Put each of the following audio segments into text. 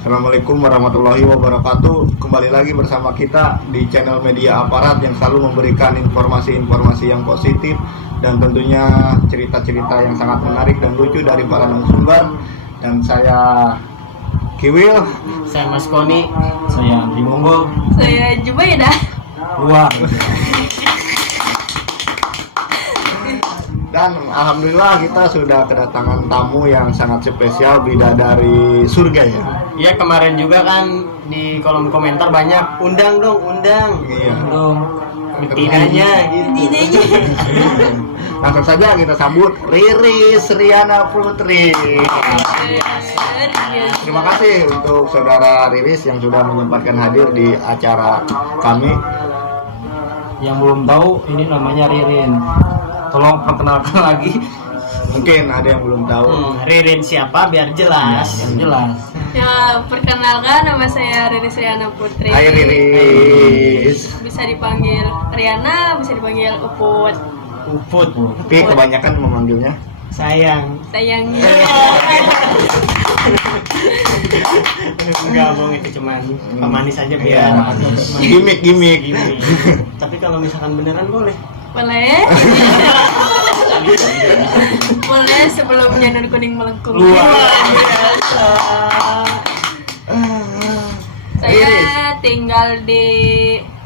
Assalamualaikum warahmatullahi wabarakatuh. Kembali lagi bersama kita di channel Media Aparat yang selalu memberikan informasi-informasi yang positif dan tentunya cerita-cerita yang sangat menarik dan lucu dari para narasumber. Dan saya Kiwil, saya Mas Koni, saya Andri Monggo, saya Jubaidah. luar. dan alhamdulillah kita sudah kedatangan tamu yang sangat spesial, bidadari surga ya. Iya, kemarin juga kan di kolom komentar banyak undang dong, undang. Iya. Dong. Betinanya gitu. Langsung saja kita sambut Riris Riana Putri. Terima kasih untuk saudara Riris yang sudah menyempatkan hadir di acara kami. Yang belum tahu, ini namanya Ririn. Tolong perkenalkan lagi. Mungkin ada yang belum tahu. Ririn siapa biar jelas. Yang jelas. Ya, perkenalkan nama saya Riris Riana Putri. Hai Riris. Bisa dipanggil Riana, bisa dipanggil Uput. Uput. Tapi kebanyakan memanggilnya Sayang. Sayangnya. Enggak bohong, itu cuman pemanis aja biar Iya. Gimik. Tapi kalau misalkan beneran boleh. Boleh? Boleh sebelum janur kuning melengkung. Saya tinggal di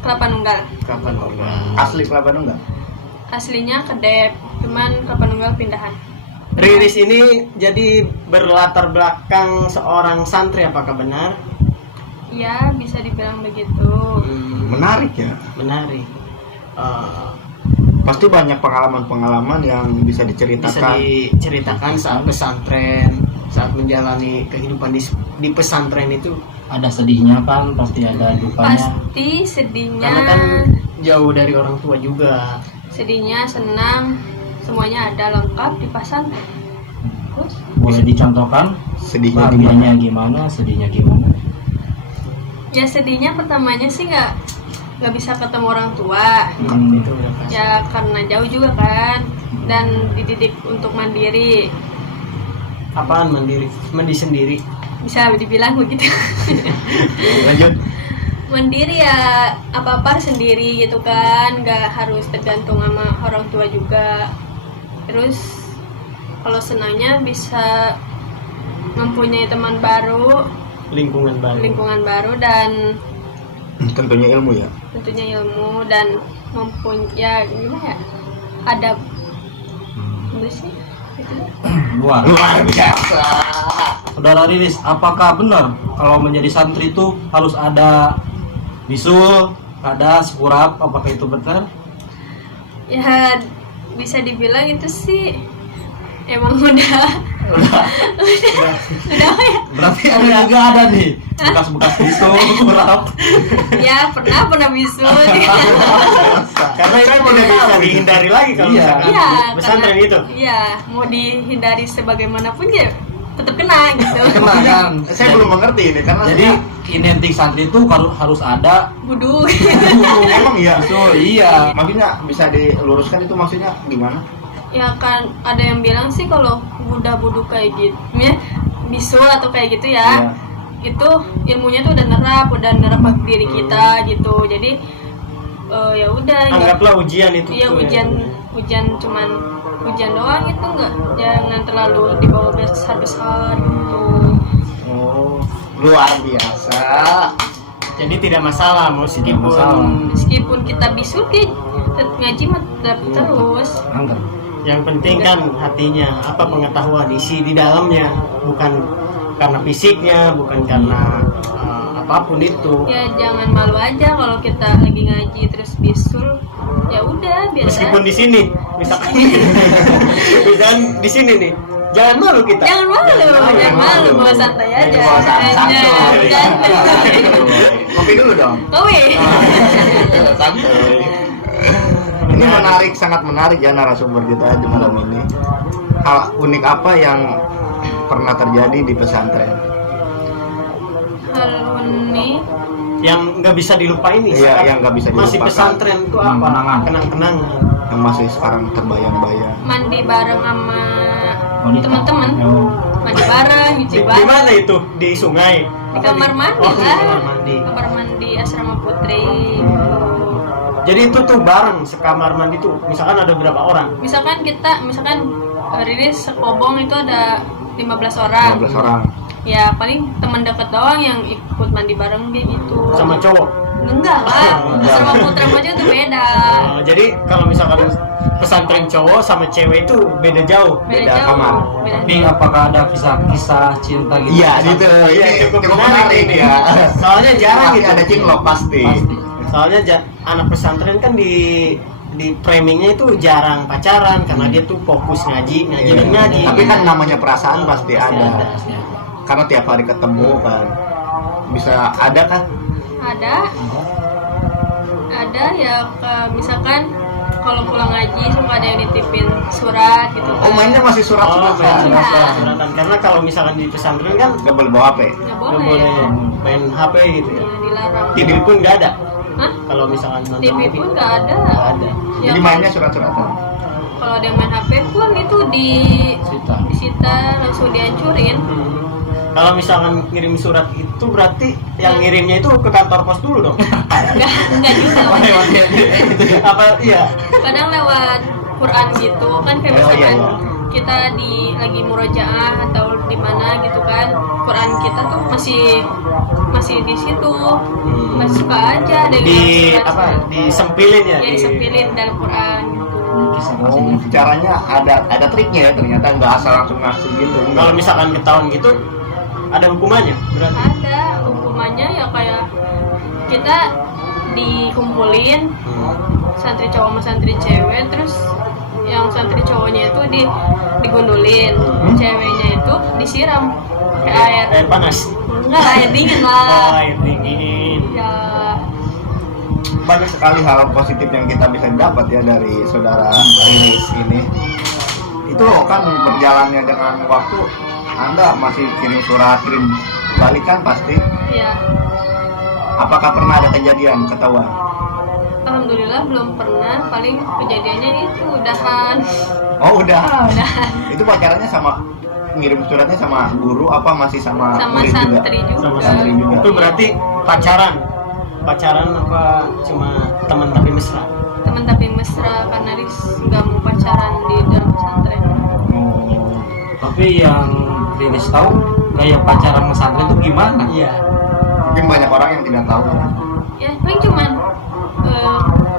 Kelapa Nunggal. Kelapa Nunggal. Asli Kelapa Nunggal. Aslinya Kedep, cuman Kelapa Nunggal pindahan. Riris ini jadi berlatar belakang seorang santri, apakah benar? Ya, bisa dibilang begitu. Menarik ya. Menarik. Pasti banyak pengalaman-pengalaman yang bisa Bisa diceritakan. diceritakan saat pesantren, saat menjalani kehidupan di pesantren itu. Ada sedihnya kan, pasti ada dukanya. Pasti sedihnya, Karena kan jauh dari orang tua juga. sedihnya, senang, semuanya ada lengkap di pesantren. Terus Boleh dicontohkan Sedihnya bahagianya gimana, sedihnya gimana? ya sedihnya pertamanya sih nggak bisa ketemu orang tua. Itu udah pasti. Ya karena jauh juga kan, dan dididik untuk mandiri, Apaan mandiri? Mandi sendiri. bisa dibilang begitu. Lanjut. Mandiri ya, apa-apa sendiri gitu kan, nggak harus tergantung sama orang tua juga. Terus kalau senangnya bisa mempunyai teman baru, Lingkungan baru. lingkungan baru, dan Tentunya ilmu ya. tentunya ilmu, dan mempunyai ya gimana ya, adab. Itu sih gitu. Luar. Luar biasa. Saudara Riris, apakah benar kalau menjadi santri itu harus ada bisul, ada sekurap? Apakah itu benar? Ya bisa dibilang itu sih emang udah ya. Berarti ada juga ada nih bekas-bekas bisul, sekurap. Ya pernah bisul. Karena itu udah bisa dihindari lagi kalau Iya. misalkan Iya, di pesantren karena- itu. Iya, mau dihindari sebagaimanapun ya tetap kena gitu. Kena kan? Saya belum mengerti ini karena Jadi identik santri itu harus ada Budu. emang iya. bisul, iya. Maksudnya bisa diluruskan itu maksudnya gimana? Ya kan ada yang bilang sih kalau udah budu kayak gitu, ya, bisul atau kayak gitu ya. Itu ilmunya tuh udah nerap ke diri kita gitu. Jadi ya udah nggak- Anggaplah ujian itu. Iya, tuh ya. ujian cuman hujan doang itu, jangan terlalu dibawa besar gitu. Oh, luar biasa. Jadi tidak masalah meskipun masalah. Meskipun kita bisul tetap ngaji mah tetap terus. Angker. yang penting kan hatinya, apa pengetahuan isi di dalamnya, bukan karena fisiknya, bukan karena apapun itu. Ya jangan malu aja kalau kita lagi ngaji terus bisul. Ya udah biasa. Meskipun di sini, misalkan di sini nih, jangan malu kita. Jangan malu, bawa santai aja. Bawa santai. Santai. Kopi dulu dong. Kowe. Santai. Ini menarik, sangat menarik ya narasumber kita di malam ini. Hal unik apa yang pernah terjadi di pesantren? Hal unik Yang nggak bisa dilupain nih. Iya, sekarang yang nggak bisa Masih dilupakan. pesantren itu apa? Kenang-kenangan. Kenang-kenangan. Yang masih sekarang terbayang-bayang. mandi bareng sama Wanita. teman-teman. Oh. mandi bareng, nyuci Di bareng. mana itu? Di sungai? Di kamar mandi Oh, di lah. kamar mandi. Kamar mandi asrama putri. Jadi itu tuh bareng sekamar mandi tuh. Misalkan ada berapa orang? Misalkan Riris sekobong itu ada 15 orang. 15 orang. Ya paling teman dekat doang yang ikut mandi bareng dia gitu. Sama cowok. Enggak lah, asrama putra aja tuh beda. Jadi kalau misalkan pesantren cowok sama cewek itu beda jauh. Beda jauh. kamar. Beda Tapi apakah ada kisah-kisah cinta gitu? Iya, gitu. Ini cukup menarik ini. ya. Soalnya jarang Pasti gitu. ada cinlok pasti. Pasti. Soalnya anak pesantren kan di framingnya itu jarang pacaran karena dia tuh fokus ngaji Iya. dan ngaji. Tapi kan namanya perasaan pasti ada. Pasti ada. Karena tiap hari ketemu kan. Bisa ada kan? Ada ya misalkan kalau pulang ngaji suka ada yang nitipin surat gitu kan. Oh, mainnya masih main surat-suratan. surat-suratan. Karena kalau misalkan di pesantren kan Gak boleh bawa HP. Nggak nggak boleh. boleh main HP gitu ya. Ya, dilarang. TV pun nggak ada. Hah? Kalau misalkan nonton TV pun nggak ada. nggak ada. Ya, Jadi mainnya surat-suratan. kalau ada yang main HP pun itu Sita. disita langsung dihancurin. Kalau misalkan ngirim surat itu berarti yang ngirimnya itu ke kantor pos dulu dong. Enggak juga. Apa iya? Kadang lewat Quran gitu kan kayak Oh, iya, misalkan iya. kita lagi murojaah atau di mana gitu kan, Quran kita tuh masih di situ, masih suka aja ada yang Di surat- apa? Disempilin ya. ya disempilin dalam Quran gitu. Oh, caranya ada triknya ya, ternyata nggak asal langsung ngasih gitu. Kalau misalkan ketahuan gitu ada hukumannya berarti. Ada hukumannya ya kayak kita dikumpulin santri cowok sama santri cewek, terus yang santri cowoknya itu digundulin, ceweknya itu disiram pakai air Panas. enggak air dingin Oh, lah air dingin. ya. Banyak sekali hal positif yang kita bisa dapat ya dari saudara Riris ini. Itu kan berjalannya dengan waktu, Anda masih kirim surat, kirim balikan pasti. Ya, Apakah pernah ada kejadian ketahuan? alhamdulillah belum pernah. Paling kejadiannya itu udahan. Oh, udah. Udahan Itu pacarannya sama, ngirim suratnya sama guru apa masih sama sama murid santri juga. Sama santri juga. Itu berarti pacaran apa cuma teman tapi mesra? Temen tapi mesra karena Riz nggak mau pacaran di dalam pesantren. Oh, Tapi yang Riris tahu gaya pacaran pesantren itu gimana? Iya. mungkin banyak orang yang tidak tahu. Ya paling cuman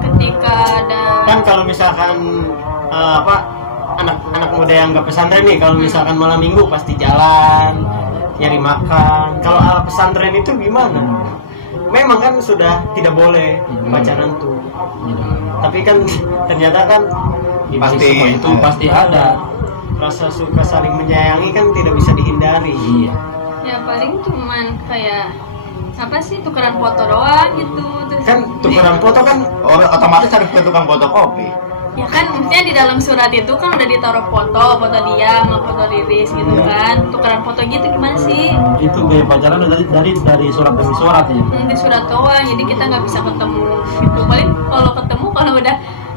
ketika ada Kan kalau misalkan apa anak muda yang nggak pesantren nih, kalau misalkan malam minggu pasti jalan nyari makan. Kalau ala pesantren itu gimana? Memang kan sudah tidak boleh pacaran tuh. Tapi kan ternyata kan Di Pasti, balik semua itu pasti ada. rasa suka saling menyayangi kan tidak bisa dihindari. Iya. ya paling cuman kayak apa sih tukeran foto doang gitu. Terus Kan tukeran foto kan Orang otomatis harus ke tukang fotokopi. ya kan maksudnya di dalam surat itu kan udah ditaruh foto dia sama foto Riris gitu kan. Tukeran foto gitu gimana sih? Itu gaya pacaran udah dari surat demi surat ya. Di surat doang, jadi kita nggak bisa ketemu gitu. Paling kalau ketemu kalau udah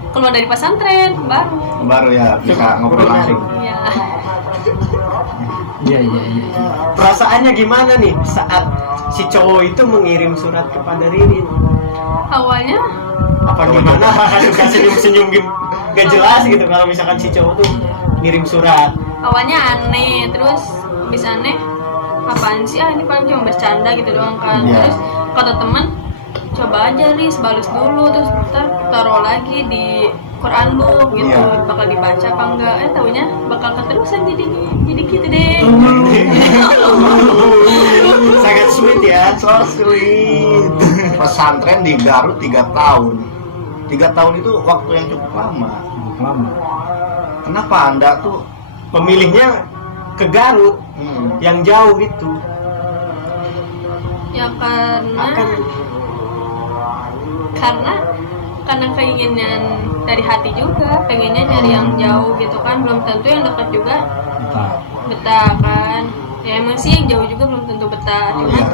keluar dari pesantren Baru ya bisa ngobrol langsung. ya. Iya. perasaannya gimana nih saat si cowok itu mengirim surat kepada Ririn? Awalnya Apa gimana? Suka senyum-senyum gak jelas gitu kalau misalkan si cowok tuh ngirim surat. aneh, terus habis aneh apaan sih, ini paling cuma bercanda gitu doang kan. Iya. Terus kata teman coba aja Riz balas dulu, terus ntar taruh lagi di Quran lu gitu, Iya. bakal dibaca apa enggak, taunya bakal keterusan jadinya, jadi gitu deh. Sangat sweet ya. So sweet. Pesantren di Garut 3 tahun. 3 tahun itu waktu yang cukup lama. Lama. Kenapa Anda tuh Pemilihnya ke Garut yang jauh itu. Ya karena Akan karena keinginan dari hati juga, pengennya nyari yang jauh gitu kan, belum tentu yang dekat juga Entah. betah kan. Ya emang sih yang jauh juga belum tentu betah, cuman Iya.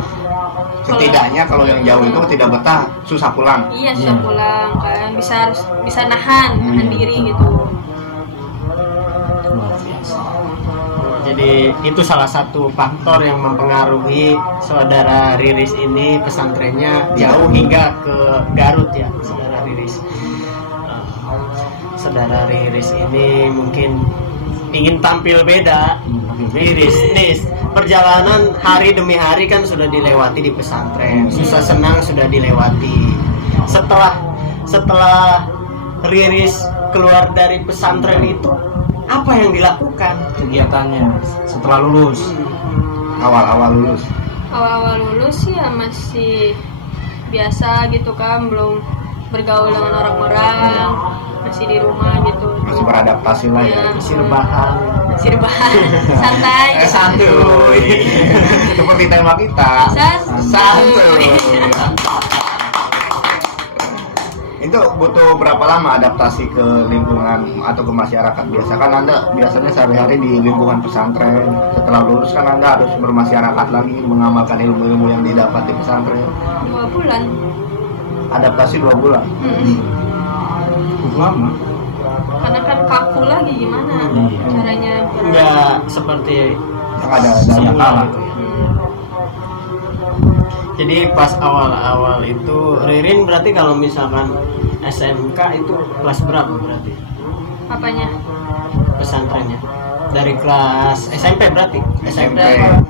Setidaknya kalau yang jauh itu tidak betah, susah pulang. iya susah Iya. pulang kan, bisa nahan diri gitu. Luar biasa. Jadi itu salah satu faktor yang mempengaruhi saudara Riris ini pesantrennya jauh hingga ke Garut ya, saudara Riris. Saudara Riris ini mungkin ingin tampil beda. Riris, nis, perjalanan hari demi hari kan sudah dilewati di pesantren, susah senang sudah dilewati. Setelah Riris keluar dari pesantren itu, apa yang dilakukan? Kegiatannya setelah lulus. Awal-awal lulus. Awal-awal lulus ya masih biasa gitu kan, belum bergaul dengan orang-orang, masih di rumah gitu. Masih beradaptasi lah ya. Masih rebahan. Masih rebahan, santai. Santuy. Seperti tema kita. Santuy. Itu butuh berapa lama adaptasi ke lingkungan atau ke masyarakat? Biasa kan Anda biasanya sehari-hari di lingkungan pesantren. Setelah lulus kan Anda harus bermasyarakat lagi, mengamalkan ilmu-ilmu yang didapat di pesantren. 2 bulan. Adaptasi 2 bulan. Cukup lama. Karena kan kaku lagi gimana caranya Enggak seperti Yang ada Siap dalam kalah. Jadi pas awal-awal itu Ririn berarti kalau misalkan SMK itu kelas berapa berarti apanya? pesantrennya? Dari kelas SMP berarti? SMP.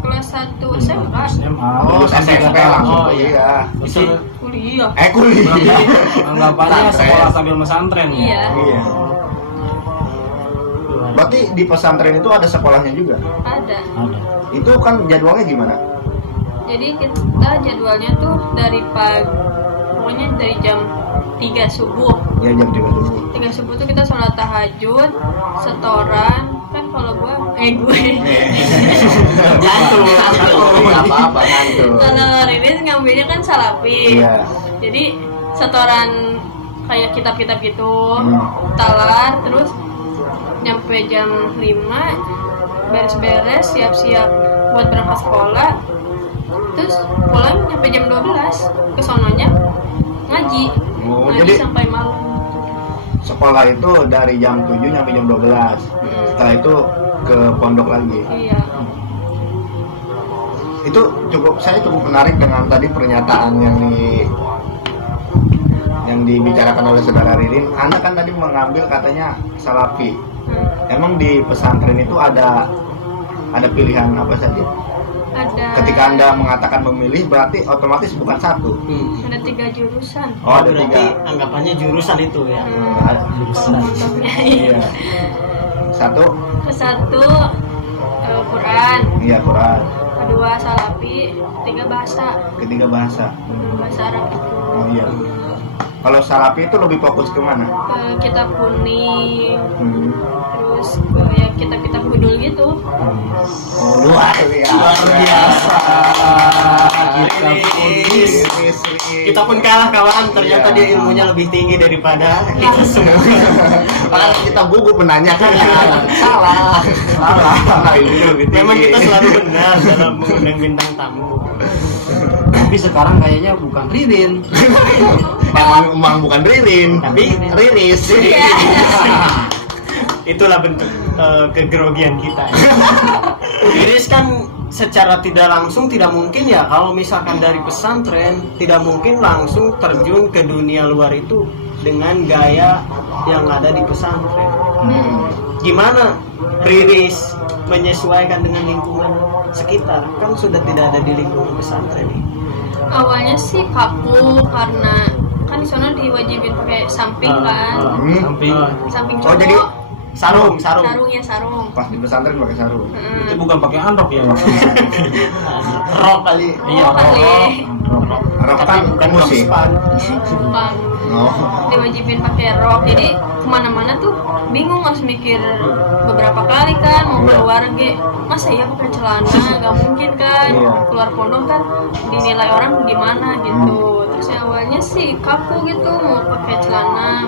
Kelas 1 SMA. SMA. lulus SMP langsung Oh, iya. kuliah. Itu Kuliah. Kuliah. anggapannya Pesantren. sekolah sambil pesantren ya. Iya, Iya. Berarti di pesantren itu ada sekolahnya juga. ada. Ada. Itu kan jadwalnya gimana? Jadi kita jadwalnya tuh dari pagi, pokoknya dari jam 3 subuh. Ya jam 3 dulu. 3 subuh tuh kita sholat tahajud, setoran. Kan kalau gue Jantung. Apa-apa ngantuk. kalau Riris ngambilnya kan salafi. Iya. Jadi setoran kayak kitab-kitab gitu, talar, terus nyampe jam 5 beres-beres, siap-siap buat berangkat sekolah. Terus pulang nyampe jam 12, ke sononya ngaji. Oh, Ngaji jadi sampai malam. sekolah itu dari jam 7 sampai jam 12. Setelah itu ke pondok lagi. Iya. Itu saya cukup menarik dengan tadi pernyataan yang dibicarakan oleh saudara Ririn. Anda kan tadi mengambil katanya salafi. Emang di pesantren itu ada pilihan apa saja? Ada. Ketika Anda mengatakan memilih berarti otomatis bukan satu. Ada 3 jurusan. Oh, ada berarti 3. anggapannya jurusan itu ya. Ada Kalau bentuknya Iya. Satu, Satu Quran, iya Quran. kedua salafi, 3 bahasa. Ketiga bahasa. Bahasa Arab itu. Oh iya. Kalau salafi itu lebih fokus ke mana? Ke kitab kuning, Hmm. terus ke ya kitab-kitab hudul gitu. Oh, luar biasa. Kita pun kalah kawan, ternyata Iya. dia ilmunya lebih tinggi daripada kita semua. Padahal kita gugup menanyakannya. Salah. Nah, ini lebih tinggi. Memang kita selalu benar dalam mengundang bintang tamu. Tapi sekarang kayaknya bukan Ririn. Emang bukan Ririn, Tapi Riris. itulah bentuk kegrogian kita. Iris kan secara tidak langsung tidak mungkin ya kalau misalkan dari pesantren tidak mungkin langsung terjun ke dunia luar itu dengan gaya yang ada di pesantren. Gimana Riris menyesuaikan dengan lingkungan sekitar? Kan sudah tidak ada di lingkungan pesantren ini. Awalnya sih kaku karena kan di sana diwajibin pakai samping kan. Samping. Samping Oh, cowok. jadi Sarung. sarung ya sarung. pas di pesantren pakai sarung. Itu bukan pakai androk ya. Rok kali. Iya, kali. Rok Tapi kan bukan rok musik. span. Bukan. Oh. Diwajibin pakai rok. Jadi kemana-mana tuh bingung harus mikir beberapa kali kan mau keluar ge. Masa ya pakai celana? Gak mungkin kan. Iya. Keluar pondok kan dinilai orang gimana gitu. Terus awalnya sih kaku gitu mau pakai celana.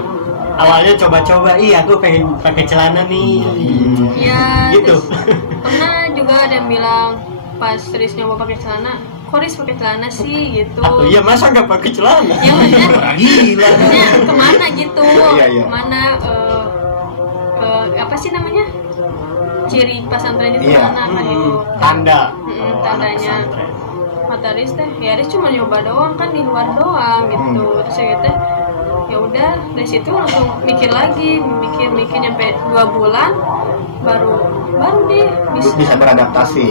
Awalnya coba-coba, aku pengen pakai celana nih. Ya, Gitu. terus pernah juga ada yang bilang pas Riz nyoba pakai celana, kok Riz pakai celana sih gitu. Iya masa nggak pakai celana? Ya maksudnya, Gila. maksudnya kemana gitu? Iya, iya. Kemana? Apa sih namanya? ciri pesantren itu Iya. mana kan itu. Tanda. Mm, Oh, tandanya. anak pesantren. Kata Riz teh, ya Riz cuma nyoba doang kan di luar doang gitu. Terus saya teh ya udah dari situ langsung mikir lagi, mikir nyampe 2 bulan baru deh Bisa beradaptasi.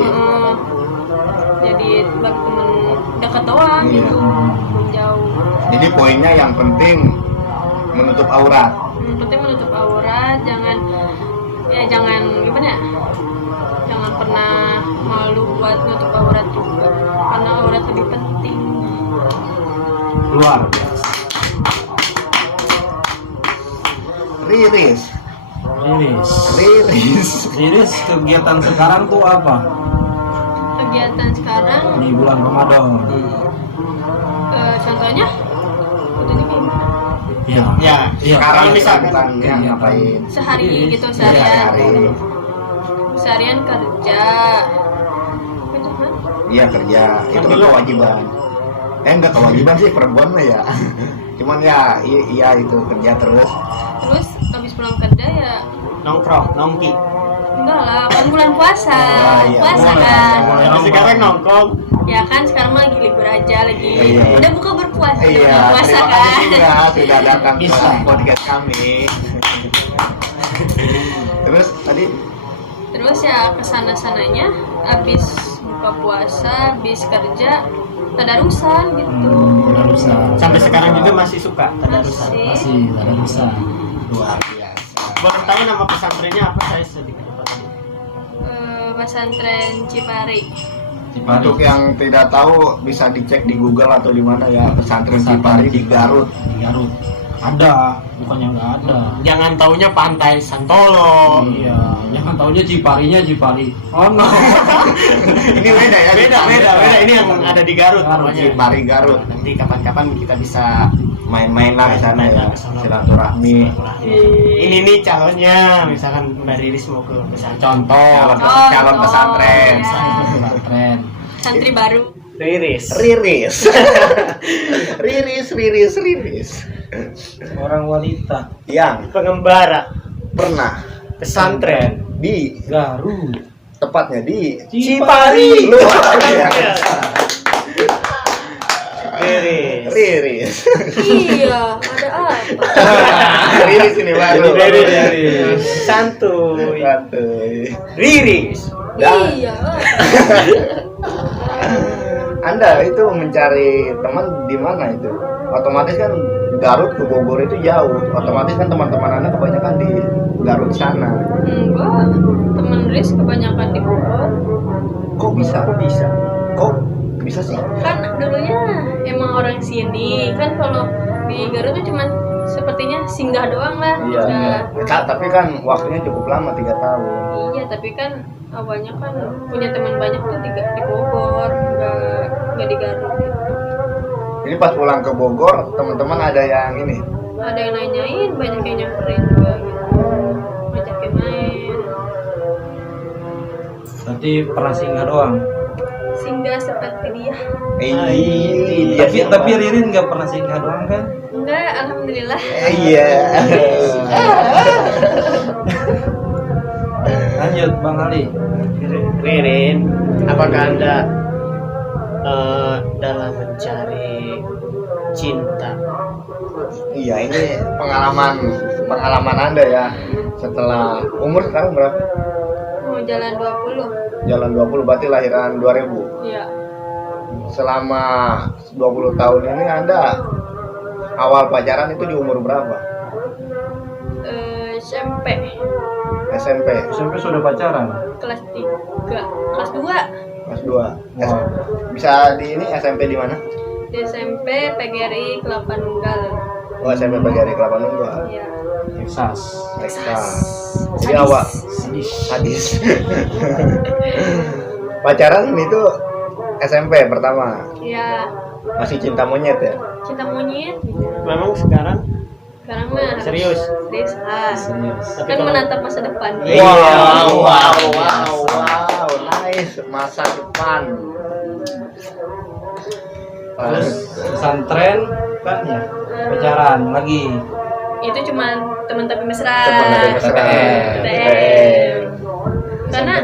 jadi baru temen dekat doang Iya. gitu, belum jauh. Jadi poinnya yang penting menutup aurat. Penting menutup aurat, jangan gimana ya, jangan pernah malu buat nutup aurat juga, karena aurat lebih penting. Luar biasa. Riris. Riris kegiatan sekarang tuh apa Kegiatan sekarang di bulan Ramadan? contohnya kayak gimana? Ya. Ya, Iya. Sekarang kalau misalkan misalkan ngapain? Sehari gitu, Iya, seharian kerja gitu kan. Iya kerja, itu kan kewajiban. Enggak kewajiban sih perempuan mah ya. Cuman ya iya itu kerja terus. Terus habis pulang kerja ya nongki. enggak lah, kan bulan puasa. Oh, iya. Puasa Mulai. kan. Kalau sekarang nongkrong. Ya kan sekarang mah lagi libur aja, lagi Iya. udah buka berpuasa, udah Iya, buka puasa terima kan. kasih juga sudah datang ke Bisa. podcast kami. Terus tadi Terus ya kesana sananya habis buka puasa, habis kerja tadarusan gitu. Tadarusan. Sampai sekarang juga masih suka tadarusan. Masih tadarusan. luar biasa. Boleh tahu nama pesantrennya apa, saya sedikit lupa tadi. Pesantren Cipari. Untuk yang tidak tahu bisa dicek di Google atau di mana ya, pesantren Cipari di Garut. Di Garut. Ada, bukannya nggak ada. Jangan taunya Pantai Santolo. Iya, jangan taunya Ciparinya Cipari. Oh no. Ini beda ya. Beda. Ini yang ada di Garut namanya. Cipari Garut. Nanti kapan-kapan kita bisa Main-main lah ke sana ya, silaturahmi. Ini nih calonnya, misalkan Mbak Riris mau ke pesantren. Calon, Oh, calon oh, pesantren. ya. Pesantren. Santri baru. Riris. Riris. Orang wanita. Yang Pengembara pernah pesantren. di Garut. tepatnya di Cipari. luar biasa. Riris. Iya, ada apa? Riris ini baru. Riris. Santuy. Santuy. Riris. Iya. Anda itu mencari teman di mana itu? Otomatis kan Garut ke Bogor itu jauh. Otomatis kan teman-teman Anda kebanyakan di Garut sana. Enggak, temen Riz kebanyakan di Bogor. Kok bisa? Kok bisa sih? Kan dulunya emang orang sini. Kan kalau di Garut tuh cuman sepertinya singgah doang lah. Iya. Udah. Tapi kan waktunya cukup lama 3 tahun. Iya, tapi kan awalnya kan punya teman banyak tuh di Bogor, nggak di Garut gitu. Jadi pas pulang ke Bogor, teman-teman ada yang ini. Ada yang nanyain, banyak yang nyamperin juga gitu, ngajakin main. Berarti pernah singgah doang. Singgah seperti dia. Tapi Ririn nggak pernah singgah doang kan? Enggak, alhamdulillah. Iya. Lanjut Bang Ali. Ririn, apakah Anda dalam mencari cinta? Iya, ini pengalaman Anda ya. Setelah umur sekarang berapa? Mau jalan 20. Jalan 20 berarti lahiran 2000. Iya. Selama 20 tahun ini Anda awal pacaran itu di umur berapa? SMP SMP. SMP sudah pacaran. kelas 3, kelas 2 Kelas 2. Bisa di ini SMP di mana? di SMP PGRI Kelapa Nunggal. Oh, SMP PGRI Kelapa Nunggal. Iya. Texas. Texas. Jadi awal hadis. Pacaran itu SMP pertama. Iya. Masih cinta monyet ya? Cinta monyet gitu. Memang sekarang Sekarang mah serius. serius ah. Tapi Kan kalau menatap masa depan. Iya. Wow, nice, masa depan. Terus pesantren kan ya pacaran lagi. Itu cuma teman tapi mesra. Teman tapi mesra. TTM. karena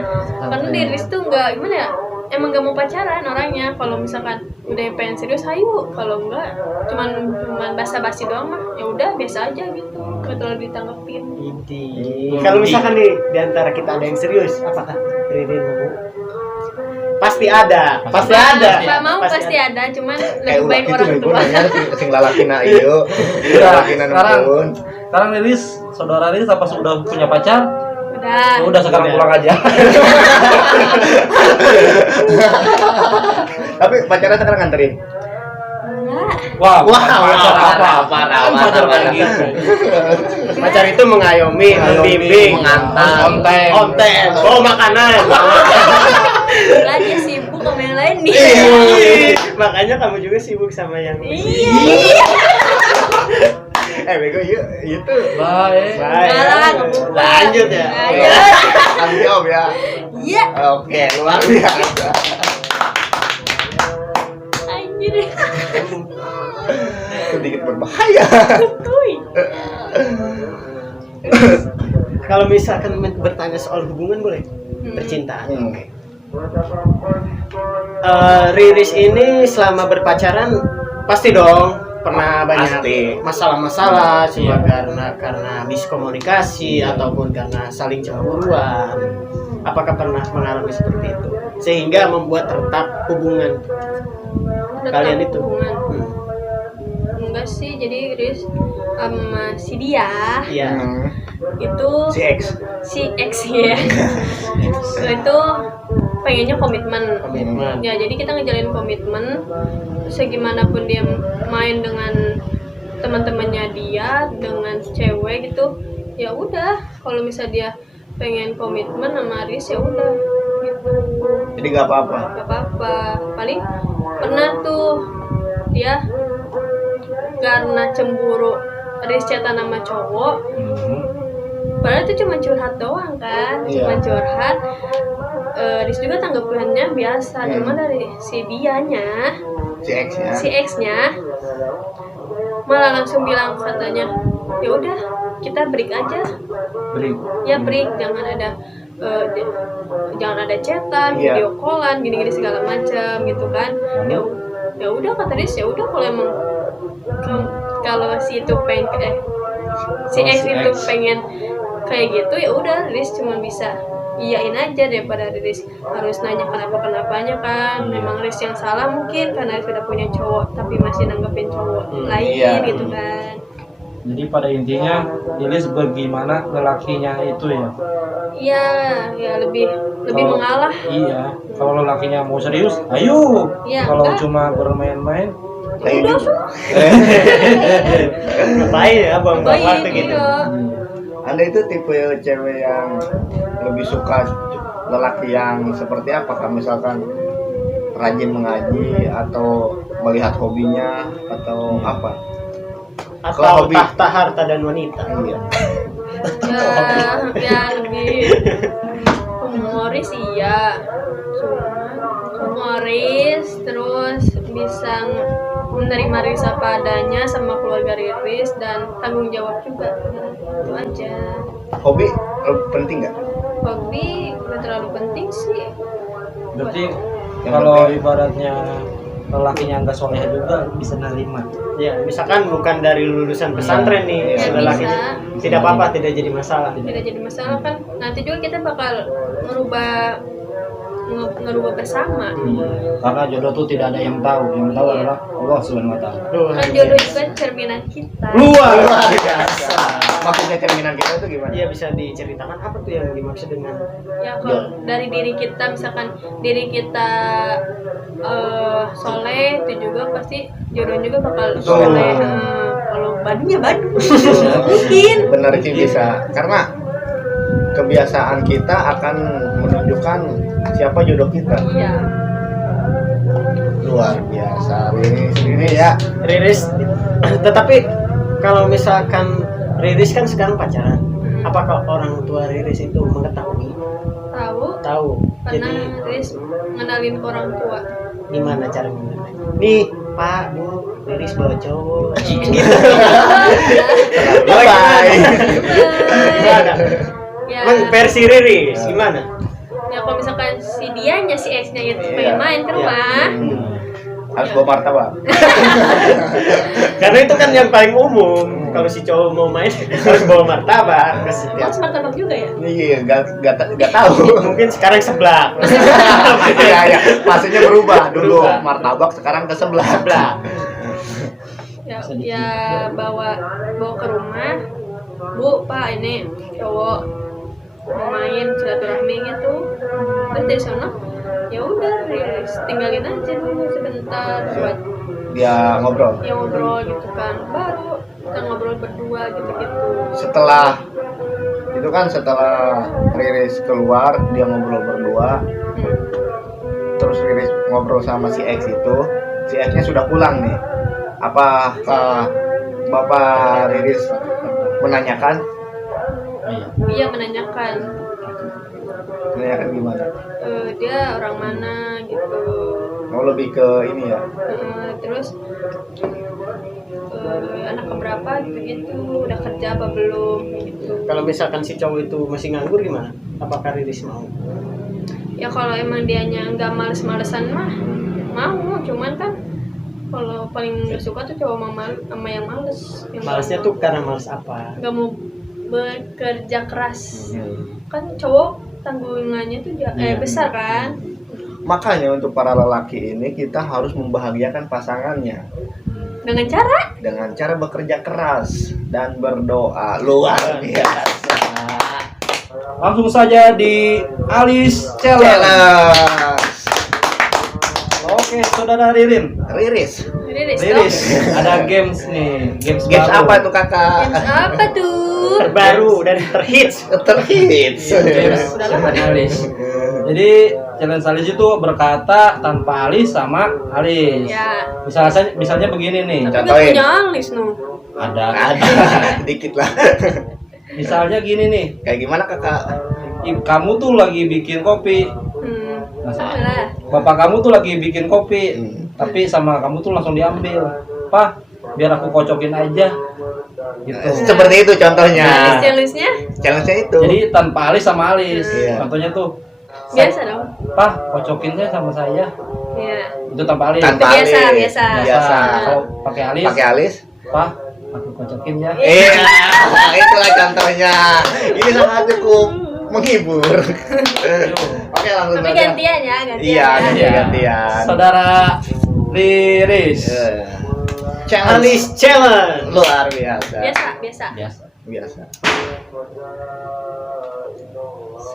Riris tuh nggak gimana ya, emang gak mau pacaran orangnya. Kalau misalkan udah pengen serius, ayo. Kalau enggak, cuman basa-basi doang mah, ya udah biasa aja gitu. Gak terlalu ditanggepin. Kalau misalkan di antara kita ada yang serius, apakah Ririn mau? Pasti ada. Gak mau pasti ada, cuman lebih baik orang tua. Sing lalakina ieu. Lalakina numpun. Sekarang Riris, saudara Riris apa sudah punya pacar? Udah. Udah sekarang pulang aja. Tapi pacarnya sekarang nganterin. Enggak. Wah, Parah. Pacar kayak gitu. Pacar itu mengayomi, membimbing, mengantar, konten, bawa makanan. Enggak, dia sibuk sama yang lain nih. Makanya kamu juga sibuk sama yang Iya. Bego ieu tuh. Baik. Enggak lah, nggak apa-apa. Lanjut ya. Lanjut. Tanggung jawab ya. Iya. Oke, luar biasa. Anjir. Sedikit berbahaya. Kuy. Kalau misalkan bertanya soal hubungan boleh? Percintaan. Hmm. Riris ini selama berpacaran pasti dong pernah banyak Pasti. masalah-masalah cuma karena miskomunikasi ataupun karena saling cemburuan. Apakah pernah mengalami seperti itu sehingga membuat retak hubungan kalian itu? Hubungan. Enggak sih, jadi Riris sama si dia Iya. itu Si X. ya. Itu pengennya komitmen. Komitmen. Ya, jadi kita ngejalin komitmen. Segimanapun dia main dengan teman-temannya dia, dengan cewek gitu, ya udah. Kalau misalnya dia pengen komitmen sama Riz, ya udah gitu. Jadi nggak apa-apa. Gak apa-apa. Paling pernah tuh dia karena cemburu Riz chatan sama cowok. Padahal itu cuma curhat doang kan, cuma curhat. Riz juga tanggapannya biasa, cuma dari si dianya, si X-nya malah langsung bilang katanya, ya udah kita break aja. Break, jangan ada chatan, video callan, gini-gini segala macam gitu kan. Ya udah kata Riz, ya udah kalau emang kalau si itu si X itu pengen kayak gitu, ya udah Riz cuma bisa iyain aja daripada Riz harus nanya kenapanya kan. Memang Riz yang salah mungkin karena Riz udah punya cowok tapi masih nanggepin cowok lain gitu kan. Jadi pada intinya Riris bagaimana lelakinya itu ya. Iya, lebih mengalah. Iya, kalau lelakinya mau serius, ayo. Iya, Kalau enggak. cuma bermain-main, Udah Ngapain ya bang baik waktu gitu? Anda itu tipe cewek yang lebih suka lelaki yang seperti apa? Kan misalkan rajin mengaji atau melihat hobinya atau apa? Atau Kalau hobi- tahta harta dan wanita? Iya. Ya lebih humoris iya, humoris terus bisa menerima Riris apa adanya sama keluarga Riris dan tanggung jawab juga. Itu aja. Hobi penting nggak? Hobi nggak terlalu penting sih. berarti Yang kalau penting- ibaratnya lelakinya nggak soleh juga bisa nerima. Ya, misalkan bukan dari lulusan pesantren nih, Ya, lelakinya bisa. tidak apa-apa, tidak jadi masalah. Tidak jadi masalah kan. Nanti juga kita bakal ngerubah bersama. Karena jodoh tuh tidak ada yang tahu adalah Allah Subhanahu wa taala. Kan jodoh juga cerminan kita. Luar biasa. Maksudnya cerminan kita itu gimana? Iya, bisa diceritakan apa tuh yang dimaksud dengan Ya kalau dari diri kita, misalkan diri kita soleh, itu juga pasti jodoh juga bakal Betul. soleh. Kalau badunya badu mungkin. Benar sih bisa. Karena kebiasaan kita akan menunjukkan siapa jodoh kita. Iya. Luar biasa. Ini ya. Riris? Tetapi kalau misalkan Riris kan sekarang pacaran, apakah orang tua Riris itu mengetahui? Tahu Jadi karena Riris ngenalin ke orang tua. gimana cara mengenalnya? Nih Pak, Bu, Riris bawa cowok. Gitu. Bye. Gimana? Ya, Emang versi Riris gimana? Ya kalau misalkan si dianya si ex-nya itu pengen main ke rumah, Harus bawa martabak. Karena itu kan yang paling umum. Kalau si cowok mau main harus bawa martabak ke setiap. harus martabak juga ya. Iya, gak tahu. Mungkin sekarang sebelah. Iya, iya. Pastinya berubah. Dulu Berubah. martabak, sekarang ke sebelah. Sebelah. Ya bawa ke rumah. Bu, Pak, ini cowok mau main silaturahmi gitu. Terus dari sana ya udah tinggalin aja dulu sebentar buat Dia ngobrol. ya ngobrol gitu kan, baru kita ngobrol berdua gitu-gitu. Setelah Riris keluar, dia ngobrol berdua. Terus Riris ngobrol sama si X itu. Si X-nya sudah pulang nih. Apakah Bapak Riris menanyakan? Iya menanyakan Menanyakan gimana? dia orang mana gitu. Mau lebih ke ini ya. Terus anak keberapa gitu-gitu, udah kerja apa belum gitu. Kalau misalkan si cowok itu masih nganggur gimana? Apakah Riris mau? Ya kalau emang dianya nggak males-malesan mah mau, cuman kan kalau paling nggak suka tuh cowok sama yang males. Yang Malesnya tuh karena males apa? nggak mau bekerja keras. Kan cowok tanggungannya tuh besar kan. Makanya untuk para lelaki ini kita harus membahagiakan pasangannya Dengan cara bekerja keras dan berdoa luar biasa. Langsung saja di Alis Challenge. Oke, saudara Ririn. Riris. Riris, ada games nih, games baru. Apa itu kakak? Games apa tuh? Terbaru dan terhits. Terhits. Games Udah lama nih. alis. Jadi challenge alis itu berkata tanpa alis sama alis. Ya. Misalnya begini nih. Tapi nggak Contohin. punya alis no. Ada. Dikit lah. Misalnya gini nih. Kayak gimana kakak? Kamu tuh lagi bikin kopi. Salah. Bapak kamu tuh lagi bikin kopi. Tapi sama kamu tuh langsung diambil. Pak, biar aku kocokin aja. Gitu. Seperti itu contohnya. Challenge-nya Challenge-nya itu. Jadi tanpa alis sama alis. Iya. Contohnya tuh, biasa dong. Pak, kocokinnya sama saya. Iya. Itu tanpa alis. Tanpa Biasa, alis. biasa. Biasa. Kalau pakai alis, Pakai alis. Pak, aku kocokin ya. Iya, itulah contohnya. Ini sangat cukup menghibur. Oke, langsung Tapi saja. gantian ya, gantian. Iya, ya. gantian. Saudara Riris. Challenge Alis Challenge. luar biasa. Biasa. Biasa. Biasa.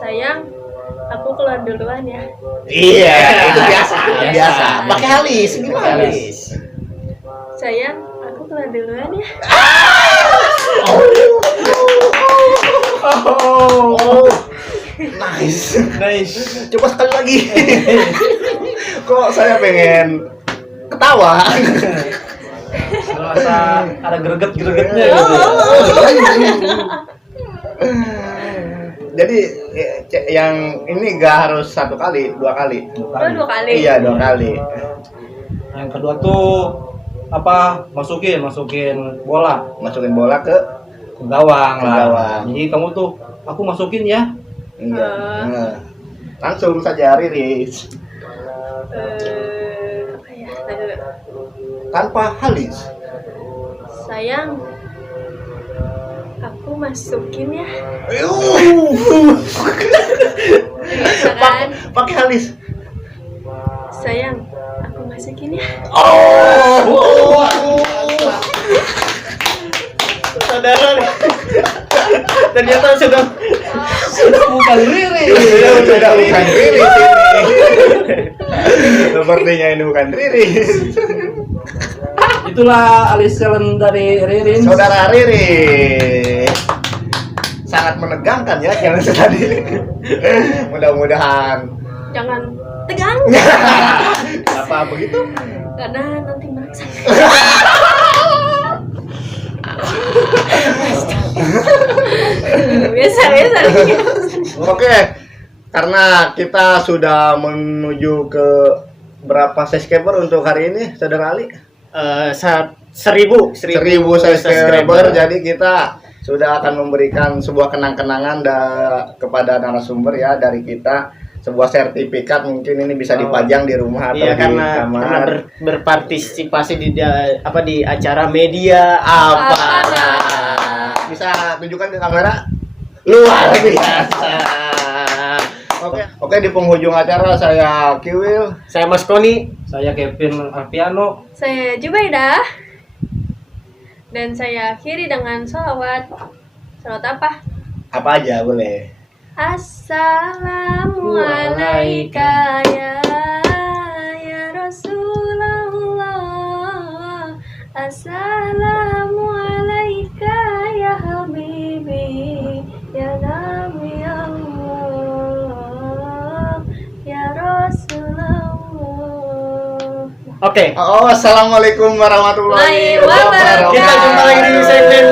Sayang, aku keluar duluan ya. Iya, itu biasa. Biasa. Biasa. Pakai alis gimana? Pakai alis. Sayang, aku keluar duluan ya. Oh. Nice. Nice. Coba sekali lagi. Kok saya pengen ketawa? Merasa ada greget-gregetnya Iya. gitu. Jadi yang ini gak harus 1 kali, 2 kali. Dua kali. Iya, 2 kali. Yang kedua tuh apa? Masukin bola Masukin bola ke ke gawang Ke lah. gawang. Jadi kamu tuh aku masukin ya. iya. Nah, langsung saja Riris Apa ya? Aduh. tanpa halis. Sayang, aku masukin ya. Biasa kan? Pakai halis. Sayang, aku masukin ya. Saudara. Ternyata sudah Bukan Riris. Sudah bukan Riris ini. Sepertinya ini bukan Riris. Itulah alis challenge dari Ririn. Saudara Riris sangat menegangkan ya challenge tadi. Mudah-mudahan. Jangan tegang, Apa begitu? karena nanti maksa. biasa. Oke, karena kita sudah menuju ke berapa subscriber untuk hari ini, Saudara Ali? 1000 1000 subscriber. Jadi kita sudah akan memberikan sebuah kenang-kenangan kepada narasumber ya dari kita. sebuah sertifikat, mungkin ini bisa Oh. dipajang di rumah atau Iya, di karena kamar. berpartisipasi di di acara media aparat. Bisa tunjukkan ke kamera. Luar biasa. Oke, di penghujung acara saya Kiwil. Saya Mas Koni. Saya Kevin Arpiano. Saya Jubaidah. Dan saya akhiri dengan sholawat. Sholawat apa? Apa aja boleh. Assalamualaikum ya Rasulullah. Assalamualaikum ya Habibi, ya Nabi Allah, ya Rasulullah. Oke. Oh, assalamualaikum warahmatullahi wabarakatuh. Kita jumpa lagi di segmen